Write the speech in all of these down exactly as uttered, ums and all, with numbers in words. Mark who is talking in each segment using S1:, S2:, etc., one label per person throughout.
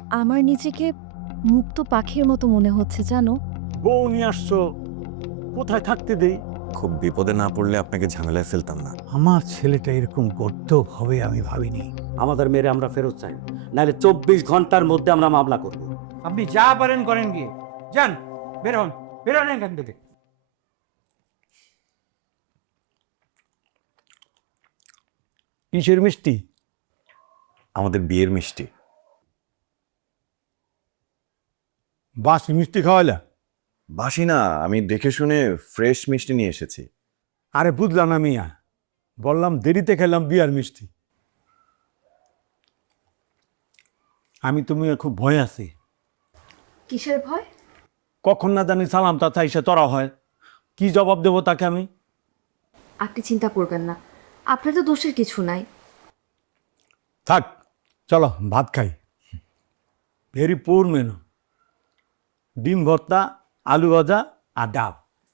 S1: আমার নিজেকে মুক্ত পাখির মতো মনে হচ্ছে জানো।
S2: বউ নিয়ে আসছো, কোথায় থাকতে দেই?
S3: খুব বিপদে না পড়লে আপনাকে ঝামেলায় ফেলতাম না।
S2: আমার ছেলেটা এরকম করতেও হবে আমি ভাবিনি। আমাদের মেয়েরে আমরা ফেরত চাই, নাহলে চব্বিশ ঘন্টার মধ্যে আমরা মামলা করব।
S4: আপনি যা পারেন করেন গিয়ে যান, বের হন, বের হন এখান থেকে।
S2: কিসের মিষ্টি?
S3: আমাদের বিয়ের মিষ্টি।
S2: বাসি মিষ্টি খাওয়াইলা?
S3: বাসি না, আমি দেখে শুনে ফ্রেশ মিষ্টি নিয়ে এসেছি।
S2: আরে বুঝলাম না মিয়া, বললাম দেরিতে খেলাম বিয়ার মিষ্টি। আমি তুমি খুব ভয় আছি।
S1: কিসের ভয়?
S2: কখন না জানি সালাম তাতা এসে তরা হয়, কি জবাব দেবো তাকে আমি?
S1: আপনি চিন্তা করবেন না, আপনার তো দোষের কিছু নাই।
S2: থাক, চলো ভাত খাই। ভেরি পুর মেনু, ডিম ভর্তা, আলু ভাজা আর ডাব।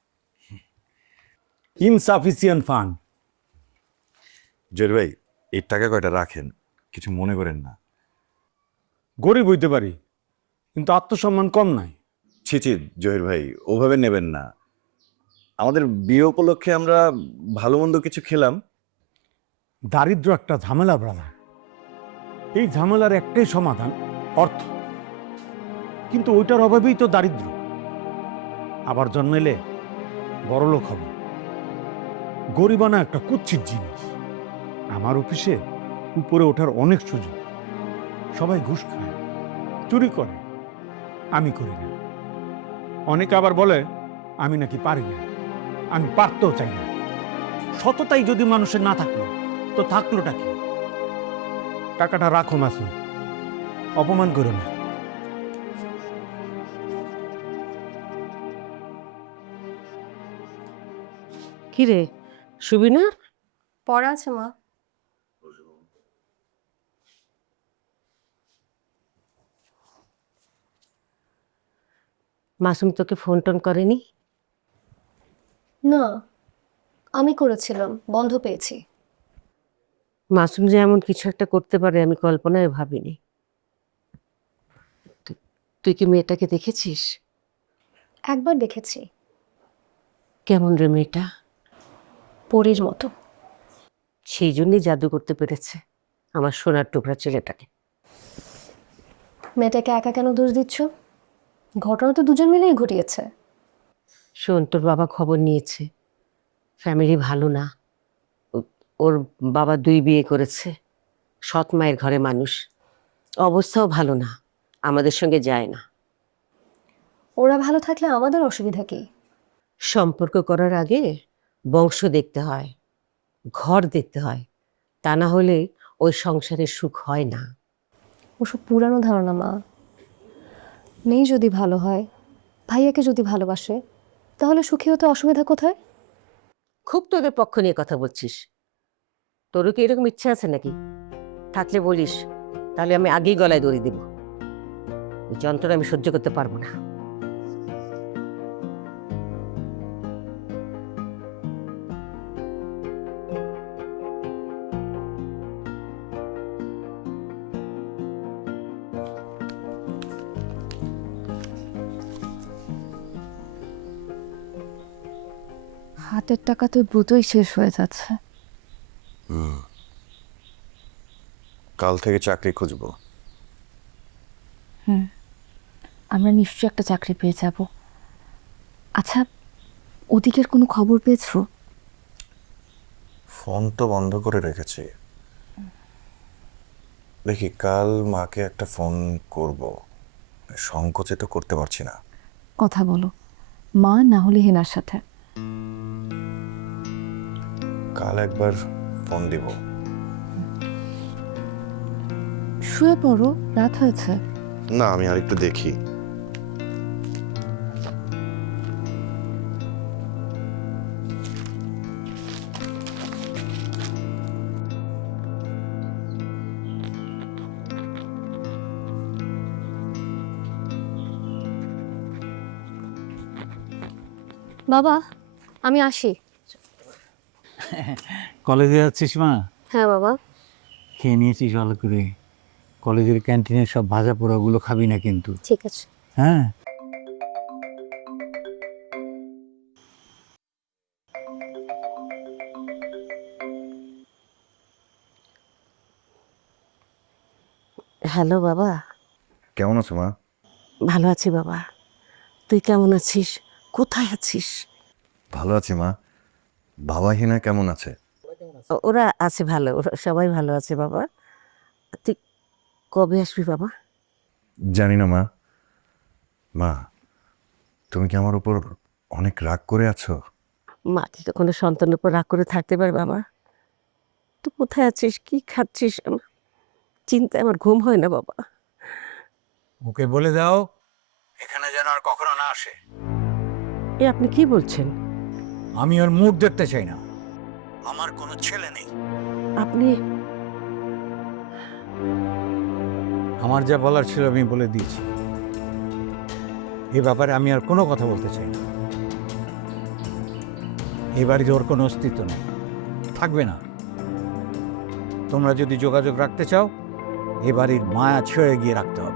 S2: Insufficient fund.
S3: জয়ের ভাই, এই টাকা কয়টা রাখেন, কিছু মনে করেন না।
S2: গরিব হইতে পারি, কিন্তু আত্মসম্মান কম নাই।
S3: ছি ছি জহির ভাই, ওভাবে নেবেন না। আমাদের বিয়ে উপলক্ষে আমরা ভালো মন্দ কিছু খেলাম।
S2: দারিদ্র একটা ঝামেলা ব্রাদার, এই ঝামেলার একটাই সমাধান, অর্থ। কিন্তু ওইটার অভাবেই তো দারিদ্র। আবার জন্মেলে বড়লোক হব। গরিবানা একটা কুৎসিত জিনিস। আমার অফিসে উপরে ওঠার অনেক সুযোগ। সবাই ঘুষ খায়, চুরি করে, আমি করি না। অনেকে আবার বলে আমি নাকি পারি না, আমি পারতেও চাই না। সততাই যদি মানুষের না থাকলো তো থাকলোটা কি? টাকাটা রাখো মাসুম, অপমান করো না।
S5: কিরে সুবিনা?
S1: পড়া আছে মা।
S5: মাসুম তোকে ফোন টোন করেনি?
S6: না, আমি করেছিলাম, বন্ধ পেয়েছি।
S5: মাসুম যে এমন কিছু একটা করতে পারে আমি কল্পনায় ভাবিনি। তু- তুই কি মেয়েটাকে দেখেছিস?
S6: একবার দেখেছি,
S5: কেমন রে মেয়েটা?
S6: পরীর মতো।
S5: সেই জন্যই জাদু করতে পেরেছে আমার সোনার টুকরা ছেলেটাকে।
S6: মেয়েটাকে একা কেন দোষ দিচ্ছ? ঘটনা তো দুজন মিলেই ঘটিয়েছে।
S5: শোন, তোর বাবা খবর নিয়েছে, ফ্যামিলি ভালো না। ও- ওর বাবা দুই বিয়ে করেছে, সৎ মায়ের ঘরে মানুষ, অবস্থাও ভালো না, আমাদের সঙ্গে যায় না।
S6: ওরা ভালো থাকলে আমাদের অসুবিধা কি?
S5: সম্পর্ক করার আগে বংশ দেখতে হয়, ঘর দেখতে হয়, তা না হলে ওই সংসারে সুখ হয় না।
S6: ওসব পুরানো ধারণা মা। মেয়ে যদি ভালো হয়, ভাইয়াকে যদি ভালোবাসে, তাহলে সুখী হতে অসুবিধা কোথায়?
S5: খুব তোদের পক্ষ নিয়ে কথা বলছিস। তোরও কি এরকম ইচ্ছা আছে নাকি? থাকলে বলিস, তাহলে আমি আগেই গলায় দড়ি দেব। এই যন্ত্রণা আমি সহ্য করতে পারবো না।
S1: হাতের টাকা তো দ্রুতই শেষ হয়ে যাচ্ছে।
S3: কাল থেকে চাকরি খুঁজবো।
S1: হুম, আমরা নিশ্চয়ই একটা চাকরি পেয়ে যাব। আচ্ছা, ওদিকের কোনো খবর পেয়েছো?
S3: ফোন তো বন্ধ করে রেখেছি, দেখি কাল মাকে একটা ফোন করব। সংকোচে তো করতে পারছি না।
S1: কথা বলো, মা না হলে হেনার সাথে।
S3: কাল একবার ফোন দিব।
S1: শুয়ে পড়ো, রাত হয়েছে।
S3: না, আমি আরেকটু দেখি।
S6: বাবা, আমি আসি।
S2: কলেজে যাচ্ছিস মা?
S6: হ্যাঁ বাবা।
S2: খেয়ে নিয়েছিস ভালো করে?
S4: কলেজের ক্যান্টিনের সব ভাজা পোড়াগুলো খাবি না কিন্তু,
S6: ঠিক আছে।
S4: হ্যাঁ?
S5: হ্যালো বাবা।
S3: কেমন আছো মা?
S5: ভালো আছি বাবা, তুই কেমন আছিস? কোথায় আছিস?
S3: ভালো আছি মা। বাবা হিনা কেমন আছে?
S5: ও- ওরা আছে ভালো, ওরা সবাই ভালো আছে বাবা। তুই কবে আসবি বাবা?
S3: জানি না মা। মা, তুমি কি আমার উপর অনেক রাগ করে আছো?
S5: মা কি কখনো সন্তানের উপর রাগ করে থাকতে পারে বাবা? তুই কোথায় আছিস, কি খাচ্ছিস? আমার চিন্তায় আমার ঘুম হয় না বাবা।
S4: ওকে বলে দাও এখানে যেন আর কখনো না আসে।
S5: এ আপনি কি বলছেন?
S4: আমি ওর মুখ দেখতে চাই না। আমার কোনো ছেলে নেই।
S5: আপনি
S4: আমার যা বলার ছিল আমি বলে দিয়েছি। এ ব্যাপারে আমি আর কোনো কথা বলতে চাই না। এ বাড়িতে ওর কোনো অস্তিত্ব নেই, থাকবে না। তোমরা যদি যোগাযোগ রাখতে চাও এ বাড়ির মায়া ছেড়ে গিয়ে রাখতে হবে।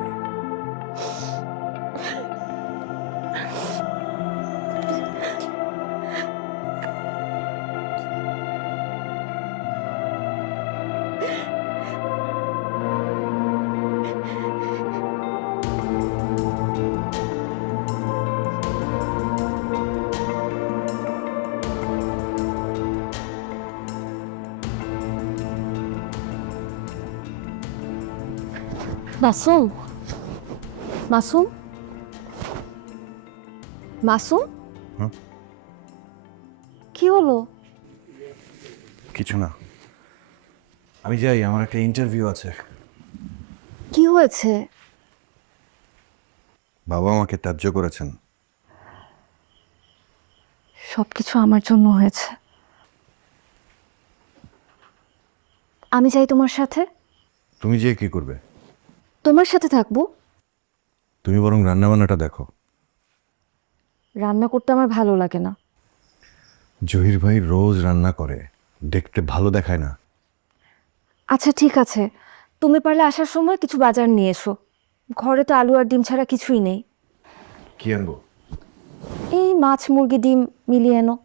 S6: মাসুম, মাসুম, মাসুম,
S3: হুম?
S6: কি হলো?
S3: কিছু না। আমি যাই, আমার একটা ইন্টারভিউ আছে।
S6: কি হয়েছে?
S3: বাবা আমাকে ত্যায্য করেছেন।
S1: সবকিছু আমার জন্য হয়েছে।
S6: আমি চাই তোমার সাথে।
S3: তুমি যে কি করবে?
S6: তোমার সাথে থাকবো।
S3: তুমি বরং রান্নাবান্নাটা দেখো।
S1: রান্না করতে আমার ভালো লাগে না।
S3: জহির ভাই রোজ রান্না করে, দেখতে ভালো দেখায় না।
S1: আচ্ছা ঠিক আছে, তুমি পারলে আসার সময় কিছু বাজার নিয়ে এসো। ঘরে তো আলু আর ডিম ছাড়া কিছুই নেই।
S3: কি আনবো?
S1: এই মাছ মুরগি ডিম মিলিয়ে এনো।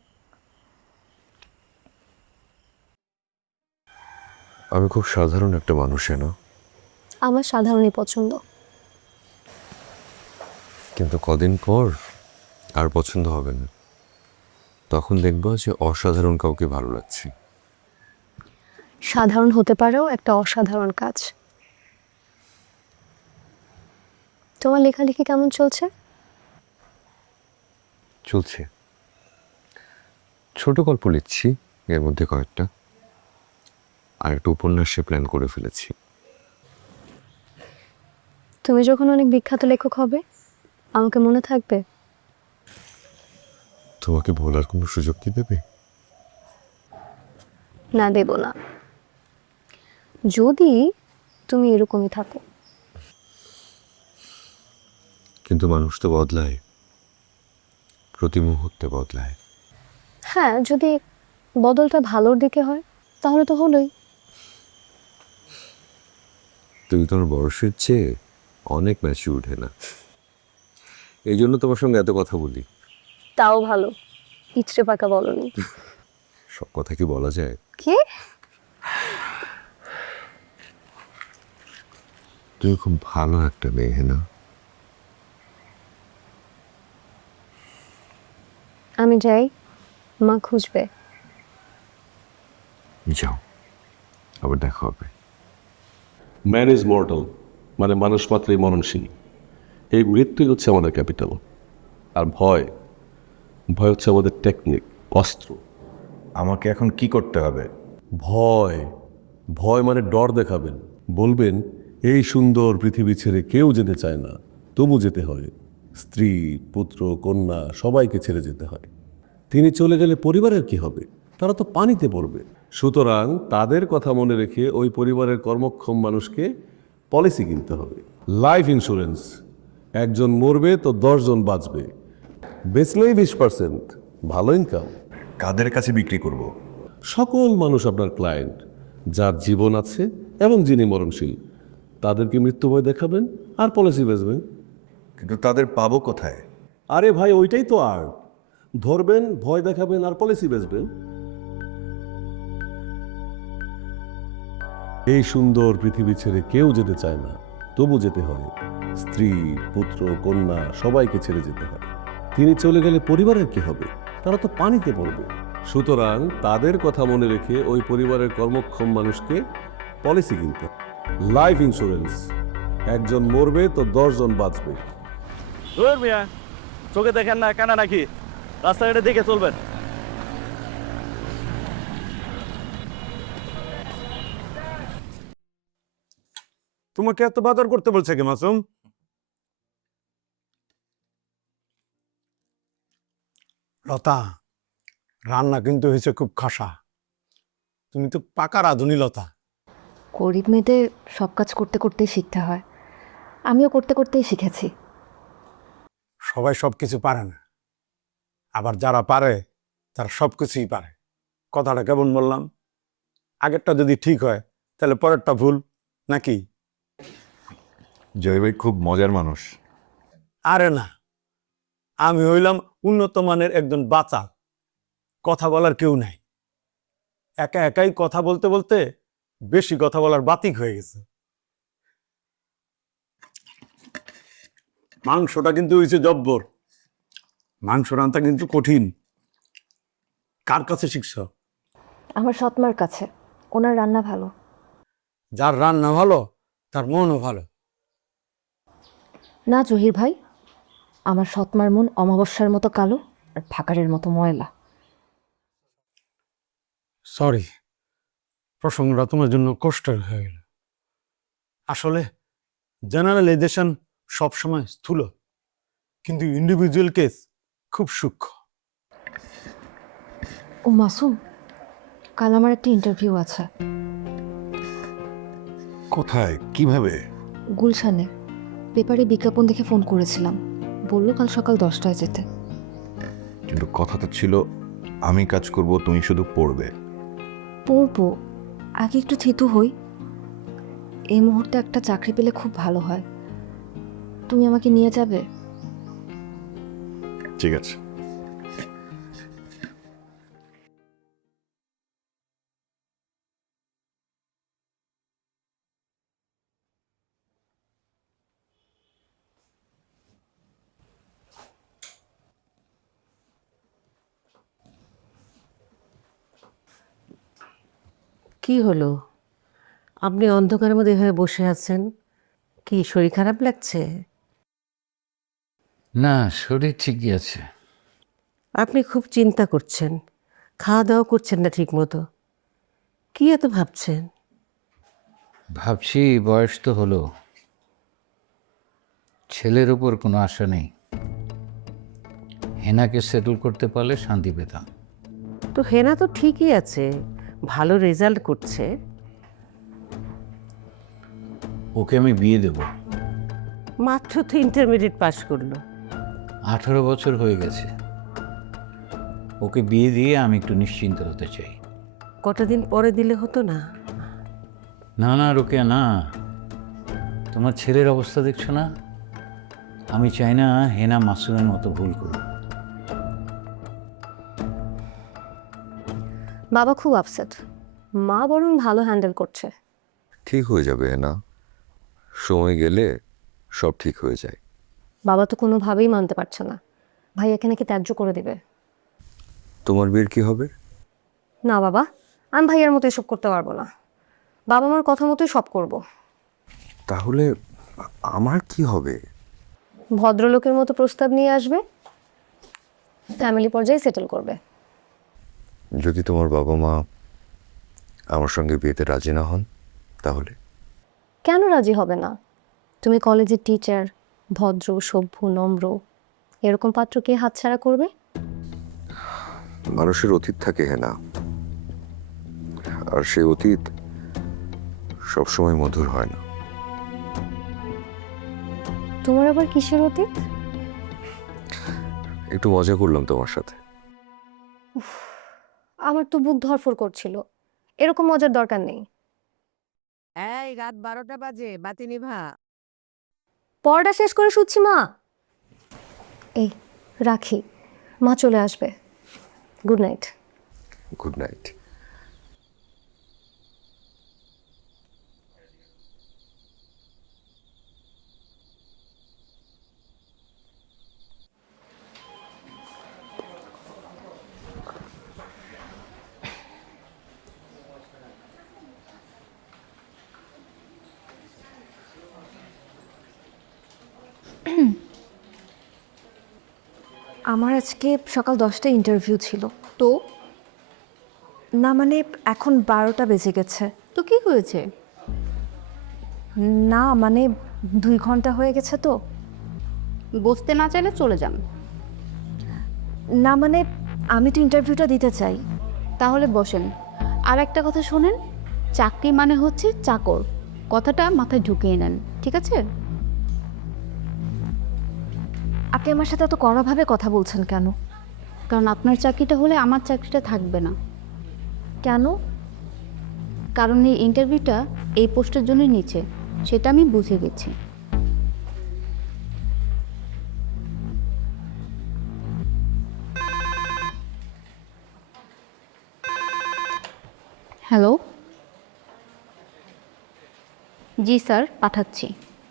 S7: আমি খুব সাধারণ একটা মানুষ, না?
S6: আমার সাধারণই পছন্দ।
S7: কিন্তু কদিন পর আর পছন্দ হবে না। তখন দেখবো যে অসাধারণ কাউকে ভালো লাগছে।
S6: সাধারণ হতে পারেও একটা অসাধারণ কাজ। তোমার লেখালেখি কেমন চলছে?
S7: চলছে, ছোট গল্প লিখছি, এর মধ্যে কয়েকটা, আর একটা উপন্যাসে প্ল্যান করে ফেলেছি।
S6: তুমি যখন অনেক বিখ্যাত লেখক হবে আমাকে মনে থাকবে?
S7: তোমাকে ভোলার কোনো সুযোগ কি দেবে?
S6: না, দেব না, যদি তুমি এরকমই থাকো।
S7: কিন্তু মানুষ তো বদলায়, প্রতি মুহূর্তে বদলায়।
S6: হ্যাঁ, যদি বদলটা ভালোর দিকে হয় তাহলে তো হলোই।
S7: তুমি তোমার বয়সের চেয়ে অনেক ম্যাচিউরড, না? এই জন্য তোমার সঙ্গে এত কথা বলি।
S6: তাও ভালো, ইচড়ে পাকা বলনি।
S7: সব কথা কি বলা যায়?
S6: কি?
S7: তুমি খুব ভালো একটা মেয়ে, না?
S6: আমি যাই, মা খুঁজবে।
S7: যাও, আবার দেখা হবে।
S8: ম্যান ইজ মর্টাল, মানে মানুষ মাত্রই মরণশীল। এই মৃত্যুই হচ্ছে আমাদের ক্যাপিটাল। আর ভয়, ভয় হচ্ছে আমাদের টেকনিক, অস্ত্র।
S3: আমাকে এখন কি করতে হবে?
S8: ভয়, ভয় মানে ডর দেখাবেন, বলবেন এই সুন্দর পৃথিবী ছেড়ে কেউ যেতে চায় না, তবু যেতে হয়। স্ত্রী, পুত্র, কন্যা সবাইকে ছেড়ে যেতে হয়। তিনি চলে গেলে পরিবারের কি হবে? তারা তো পানিতে পড়বে। সুতরাং তাদের কথা মনে রেখে ওই পরিবারের কর্মক্ষম মানুষকে পলিসি কিনতে হবে, লাইফ ইন্স্যুরেন্স। একজন মরবে তো দশজন বাঁচবে, বেচলেই বিশ পার্সেন্ট, ভালো ইনকাম।
S3: কাদের কাছে বিক্রি করব?
S8: সকল মানুষ আপনার ক্লায়েন্ট, যার জীবন আছে এবং যিনি মরণশীল। তাদেরকে মৃত্যু ভয় দেখাবেন আর পলিসি বেচবেন।
S3: কিন্তু তাদের পাবো কোথায়?
S8: আরে ভাই, ওইটাই তো আর ধরবেন, ভয় দেখাবেন আর পলিসি বেচবেন। এই সুন্দর পৃথিবী ছেড়ে কেউ যেতে চায় না, তবু যেতে হয়। স্ত্রী, পুত্র, কন্যা সবাইকে ছেড়ে যেতে হয়। তিনি চলে গেলে পরিবারের কি হবে? তারা তো পানিতে পড়বে। সুতরাং তাদের কথা মনে রেখে ওই পরিবারের কর্মক্ষম মানুষকে পলিসি কিনতে হয়। লাইফ ইন্স্যুরেন্স, একজন মরবে তো দশজন বাঁচবে।
S9: ধুর মিয়া, চোখে দেখেন না কানা নাকি? রাস্তাঘাটে দেখে চলবেন।
S2: তোমাকে এত বাজার করতে বলছে কে মাসুম? লতা, রান্না কিন্তু হয়েছে খুব খাসা। তুমি তো পাকা রাঁধুনি লতা।
S1: গরিব মেয়েদের সব কাজ করতে করতেই শিখতে হয়, আমিও করতে করতেই শিখেছি।
S2: সবাই সব কিছু পারে না, আবার যারা পারে তারা সব কিছুই পারে। কথাটা কেমন বললাম? আগেরটা যদি ঠিক হয় তাহলে পরেরটা ভুল নাকি?
S3: জয় ভাই খুব মজার মানুষ।
S2: আরে না, আমি হইলাম উন্নত মানের একজন বাচাল, কথা বলার কেউ নাই। একা একাই কথা বলতে বলতে বেশি কথা বলার বাতিক হয়ে গেছে। মাংসটা কিন্তু হয়েছে জব্বর। মাংস রান্না কিন্তু কঠিন। কার কাছে শিখছ?
S1: আমার সৎমার কাছে, ওনার রান্না ভালো।
S2: যার রান্না ভালো তার মনও ভালো।
S1: না জহির ভাই, আমার সৎমার মন অমাবস্যার মতো কালো আর ফাকারের মতো ময়লা।
S2: সরি, প্রসঙ্গটা তোমার জন্য কষ্টের হয়ে গেল। আসলে জেনারেলাইজেশন সবসময় স্থূল, কিন্তু ইন্ডিভিজুয়াল কেস খুব সূক্ষ্ম।
S1: ও মাসুম, কাল আমার একটা ইন্টারভিউ আছে।
S3: কোথায়? কিভাবে?
S1: গুলশানে, পেপারে বিজ্ঞাপন দেখে ফোন করেছিলাম, বললো কাল সকাল দশটায় যেতে।
S3: কিন্তু কথা তো ছিল আমি কাজ করব, তুমি শুধু পড়বে।
S1: পড়বো, আগে একটু থিতু হই। এই মুহূর্তে একটা চাকরি পেলে খুব ভালো হয়। তুমি আমাকে নিয়ে যাবে?
S3: ঠিক আছে।
S5: কি হলো? আপনি অন্ধকারের মধ্যে এভাবে বসে আছেন, কি শরীর খারাপ লাগছে?
S4: না, শরীর ঠিকই আছে।
S5: আপনি খুব চিন্তা করছেন, খাওয়া দাওয়া করছেন না ঠিক মতো। কি এত ভাবছেন?
S4: ভাবছি বয়স তো হলো, ছেলের উপর কোনো আশা নেই। হেনাকে সেটেল করতে পারলে শান্তি পেতাম।
S5: তো হেনা তো ঠিকই আছে, ভালো রেজাল্ট করছে।
S4: ওকে আমি বিয়ে দেব।
S5: মাত্র তো ইন্টারমিডিয়েট পাশ করলো।
S4: আঠারো বছর হয়ে গেছে। ওকে বিয়ে দিয়ে আমি একটু নিশ্চিন্ত হতে চাই।
S5: কটা দিন পরে দিলে হতো না?
S4: না না রোকেয়া, না, তোমার ছেলের অবস্থা দেখছো না? আমি চাই না হেনা মাসুমের মতো ভুল করুক।
S6: বাবা খুব আপসেট, মা বরং ভালো হ্যান্ডেল করছে।
S7: ঠিক হয়ে যাবে না, সময় গেলে সব ঠিক হয়ে যায়।
S6: বাবা তো কোনোভাবেই মানতে পারছে না, ভাইয়াকে নাকি ত্যায্য করে দেবে।
S7: তোমার বিয়ের কি হবে?
S6: না বাবা, আমি ভাইয়ার মতো এসব করতে পারবো না। বাবা মার কথা মতোই সব করব।
S7: তাহলে আমার কি হবে?
S6: ভদ্রলোকের মতো প্রস্তাব নিয়ে আসবে, ফ্যামিলি পর্যায়ে সেটেল করবে।
S7: যদি তোমার বাবা মা আমার সঙ্গে বিয়েতে রাজি না হন তাহলে?
S6: কেন রাজি হবে না? তুমি কলেজের টিচার, ভদ্র সভ্য নম্র, এরকম পাত্র কে হাতছাড়া করবে?
S7: মানুষের অতীত থাকে না, আর সেই অতীত সবসময় মধুর হয় না।
S6: তোমার আবার কিসের অতীত?
S7: একটু মজা করলাম তোমার সাথে।
S6: আমার তো বুক ধরফর করছিল, এরকম মজার দরকার নেই।
S5: এই রাত বারোটা বাজে, বাতি নিভা।
S6: পড়াটা শেষ করে শুচ্ছি মা। এই রাখি, মা চলে আসবে। Good night.
S7: Good night.
S1: আমার আজকে সকাল দশটায় ইন্টারভিউ ছিল।
S10: তো
S1: না মানে এখন বারোটা বেজে গেছে।
S10: তো কি হয়েছে?
S1: না মানে দুই ঘন্টা হয়ে গেছে তো।
S10: বসতে না চাইলে চলে যান।
S1: না মানে আমি তো ইন্টারভিউটা দিতে চাই।
S10: তাহলে বসেন। আর একটা কথা শোনেন, চাকরি মানে হচ্ছে চাকর, কথাটা মাথায় ঢুকিয়ে নেন, ঠিক আছে?
S1: আপনি আমার সাথে এত কড়াভাবে কথা বলছেন কেন?
S10: কারণ আপনার চাকরিটা হলে আমার চাকরিটা থাকবে না।
S1: কেন?
S10: কারণ এই ইন্টারভিউটা এই পোস্টের জন্যই নিচ্ছে, সেটা আমি বুঝে গেছি। হ্যালো, জি স্যার, পাঠাচ্ছি।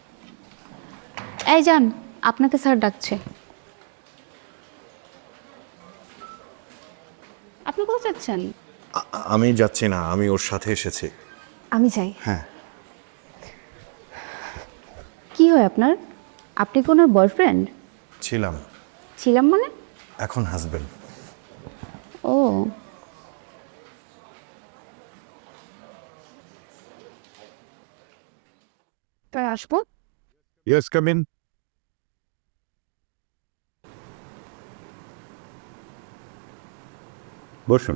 S10: এই যান, আপনাকে স্যার ডাকছে। আপনি কোথায় যাচ্ছেন?
S3: আ- আমি যাচ্ছি না, আমি ওর সাথে এসেছি।
S1: আমি যাই।
S3: হ্যাঁ।
S10: কি হয় আপনার? আপনি কি ওনার বয়ফ্রেন্ড?
S3: ছিলাম,
S10: ছিলাম মানে?
S3: এখন হাজবেন্ড।
S10: ও, তাই আসবো?
S8: Yes, come in. বসুন।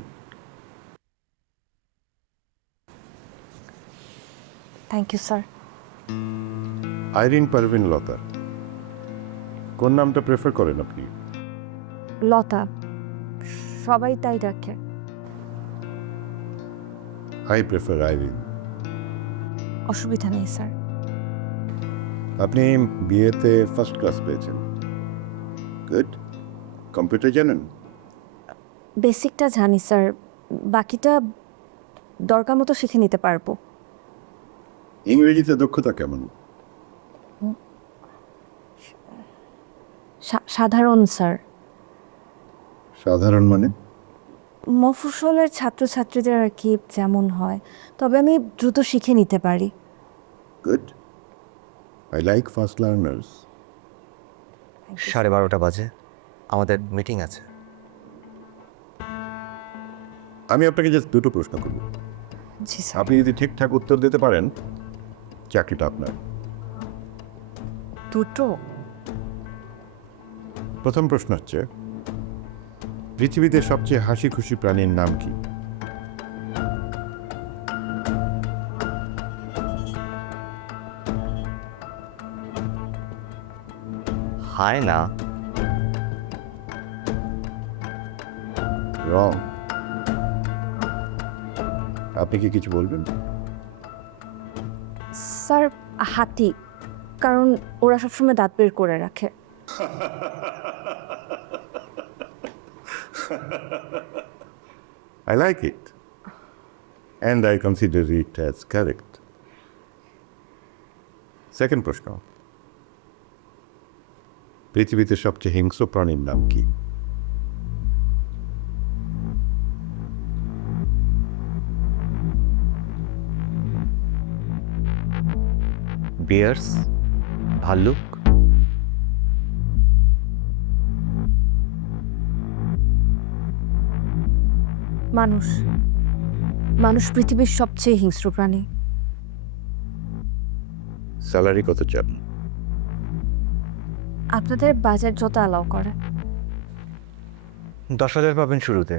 S1: Thank you sir.
S8: Irene Parvin Lata, কোন নামটা প্রেফার করেন আপনি?
S1: লতা, সবাই তাই ডাকে।
S8: I prefer Irene.
S1: অসুবিধা নেই স্যার।
S8: আপনি বিয়েতে ফার্স্ট ক্লাস পেয়েছেন, গুড। কম্পিউটার জানেন?
S1: বেসিকটা জানি স্যার, বাকিটা দরকার মতো শিখে নিতে পারবো।
S8: ইংরেজিতে দক্ষতা কেমন?
S1: সা- সাধারণ স্যার।
S8: সাধারণ মানে?
S1: মফস্বলের ছাত্রছাত্রীদের আর কি যেমন হয়, তবে আমি দ্রুত শিখে নিতে পারি।
S8: Good, I like fast learners.
S11: সাড়ে বারোটা বাজে, আমাদের মিটিং আছে।
S8: আমি আপনাকে জাস্ট দুটো প্রশ্ন করব,
S1: জি স্যার।
S8: আপনি যদি ঠিকঠাক উত্তর দিতে পারেন চাকরিটা আপনার।
S1: দুটো?
S8: প্রথম প্রশ্ন হচ্ছে, পৃথিবীতে সবচেয়ে হাসি খুশি প্রাণীর নাম কি?
S11: হায় না।
S8: রং। আপনি কি কিছু বলবেন?
S1: স্যার, হাতি, কারণ ওরা সবসময় দাঁত বের করে রাখে।
S8: I like it. And I consider it as correct. Second প্রশ্ন, পৃথিবীতে সবচেয়ে হিংস্র প্রাণীর নাম কি?
S11: বিয়ার্স, ভাল্লুক।
S1: মানুষ। মানুষ পৃথিবীর সবচেয়ে হিংস্র প্রাণী।
S8: স্যালারি কত চান?
S1: আপনাদের বাজেট যত অ্যালাউ করে।
S11: দশ হাজার পাবেন শুরুতে।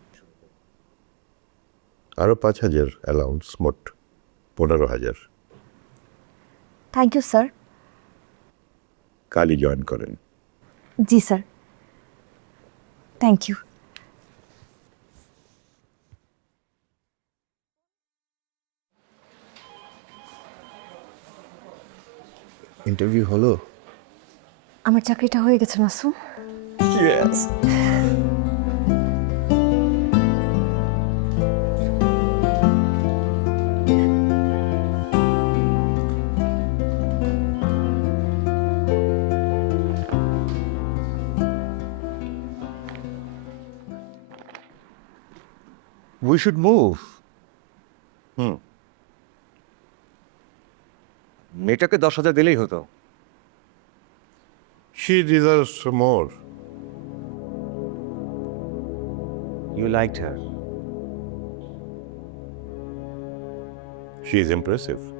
S8: আরো পাঁচ হাজার অ্যালাউন্স, মোট পনেরো হাজার।
S1: Thank you sir.
S8: কালই জয়েন করেন।
S1: জি স্যার, থ্যাংক ইউ।
S3: ইন্টারভিউ হলো?
S1: আমার চাকরিটা হয়ে গেছে মাসুম।
S11: We should move. হুম, মেয়েটাকে দশ হাজার দিলেই হতো।
S8: She deserves more.
S11: You liked her.
S8: She is impressive.